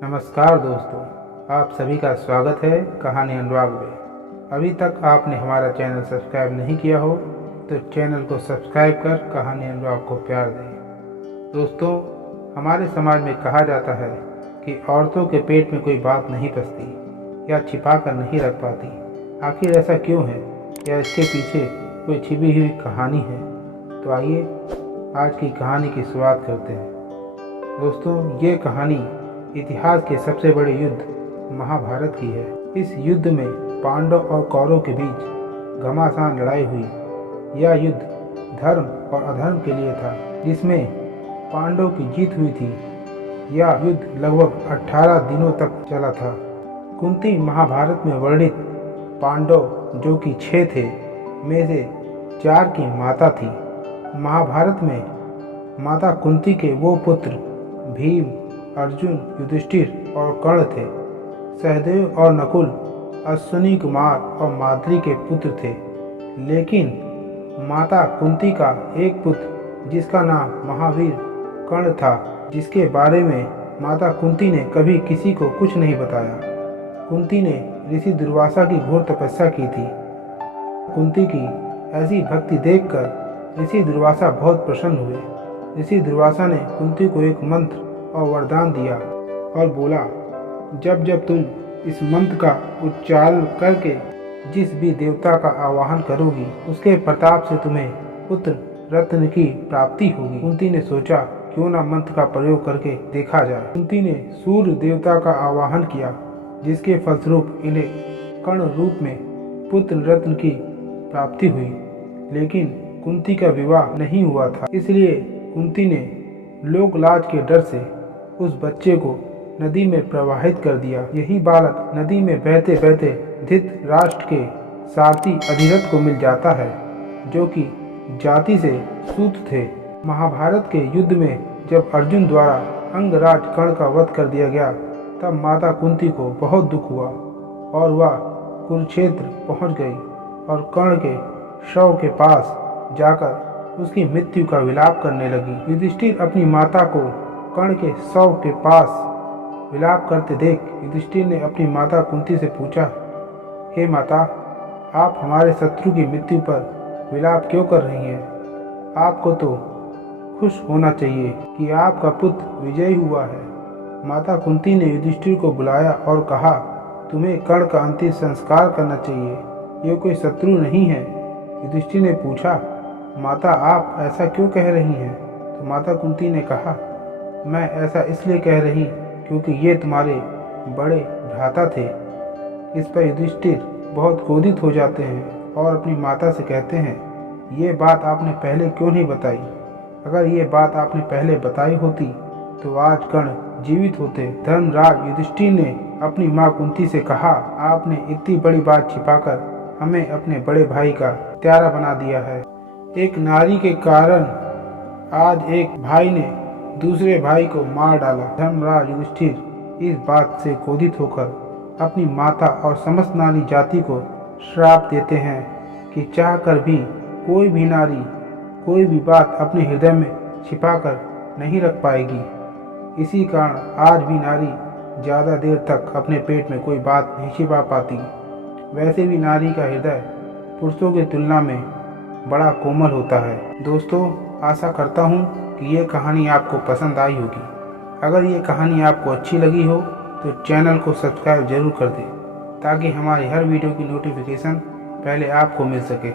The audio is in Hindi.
नमस्कार दोस्तों, आप सभी का स्वागत है कहानी अनुराग में। अभी तक आपने हमारा चैनल सब्सक्राइब नहीं किया हो तो चैनल को सब्सक्राइब कर कहानी अनुराग को प्यार दें। दोस्तों, हमारे समाज में कहा जाता है कि औरतों के पेट में कोई बात नहीं पचती या छिपा कर नहीं रख पाती। आखिर ऐसा क्यों है या इसके पीछे कोई छिपी हुई कहानी है? तो आइए आज की कहानी की शुरुआत करते हैं। दोस्तों, ये कहानी इतिहास के सबसे बड़े युद्ध महाभारत की है। इस युद्ध में पांडव और कौरव के बीच घमासान लड़ाई हुई। यह युद्ध धर्म और अधर्म के लिए था, जिसमें पांडव की जीत हुई थी। यह युद्ध लगभग 18 दिनों तक चला था। कुंती महाभारत में वर्णित पांडव, जो कि 6 थे, में से 4 की माता थी। महाभारत में माता कुंती के वो पुत्र भीम, अर्जुन, युधिष्ठिर और कर्ण थे। सहदेव और नकुल अश्विनी कुमार और माद्री के पुत्र थे। लेकिन माता कुंती का एक पुत्र, जिसका नाम महावीर कर्ण था, जिसके बारे में माता कुंती ने कभी किसी को कुछ नहीं बताया। कुंती ने ऋषि दुर्वासा की घोर तपस्या की थी। कुंती की ऐसी भक्ति देखकर ऋषि दुर्वासा बहुत प्रसन्न हुए। ऋषि दुर्वासा ने कुंती को एक मंत्र और वरदान दिया और बोला, जब जब तुम इस मंत्र का उच्चारण करके जिस भी देवता का आवाहन करोगी, उसके प्रताप से तुम्हें पुत्र रत्न की प्राप्ति होगी। कुंती ने सोचा, क्यों ना मंत्र का प्रयोग करके देखा जाए। कुंती ने सूर्य देवता का आवाहन किया, जिसके फलस्वरूप इन्हें कर्ण रूप में पुत्र रत्न की प्राप्ति हुई। लेकिन कुंती का विवाह नहीं हुआ था, इसलिए कुंती ने लोक लाज के डर से उस बच्चे को नदी में प्रवाहित कर दिया। यही बालक नदी में बहते बहते धृतराष्ट्र के सारथी अधिरथ को मिल जाता है, जो कि जाति से सूत थे। महाभारत के युद्ध में जब अर्जुन द्वारा अंगराज कर्ण का वध कर दिया गया, तब माता कुंती को बहुत दुख हुआ और वह कुरुक्षेत्र पहुंच गई और कर्ण के शव के पास जाकर उसकी मृत्यु का विलाप करने लगी। युधिष्ठिर अपनी माता को कर्ण के शव के पास विलाप करते देख युधिष्ठिर ने अपनी माता कुंती से पूछा, हे माता, आप हमारे शत्रु की मृत्यु पर विलाप क्यों कर रही हैं? आपको तो खुश होना चाहिए कि आपका पुत्र विजयी हुआ है। माता कुंती ने युधिष्ठिर को बुलाया और कहा, तुम्हें कर्ण का अंतिम संस्कार करना चाहिए, ये कोई शत्रु नहीं है। युधिष्ठिर ने पूछा, माता, आप ऐसा क्यों कह रही हैं? तो माता कुंती ने कहा, मैं ऐसा इसलिए कह रही क्योंकि ये तुम्हारे बड़े भ्राता थे। इस पर युधिष्ठिर बहुत क्रोधित हो जाते हैं और अपनी माता से कहते हैं, ये बात आपने पहले क्यों नहीं बताई? अगर ये बात आपने पहले बताई होती तो आज कर्ण जीवित होते। धर्मराज युधिष्ठिर ने अपनी माँ कुंती से कहा, आपने इतनी बड़ी बात छिपाकर हमें अपने बड़े भाई का त्यारा बना दिया है। एक नारी के कारण आज एक भाई ने दूसरे भाई को मार डाला। धर्मराज युधिष्ठिर इस बात से क्रोधित होकर अपनी माता और समस्त नारी जाति को श्राप देते हैं कि चाहकर भी कोई भी नारी कोई भी बात अपने हृदय में छिपाकर नहीं रख पाएगी। इसी कारण आज भी नारी ज़्यादा देर तक अपने पेट में कोई बात नहीं छिपा पाती। वैसे भी नारी का हृदय पुरुषों की तुलना में बड़ा कोमल होता है। दोस्तों, आशा करता हूँ कि ये कहानी आपको पसंद आई होगी। अगर ये कहानी आपको अच्छी लगी हो तो चैनल को सब्सक्राइब जरूर कर दें, ताकि हमारी हर वीडियो की नोटिफिकेशन पहले आपको मिल सके।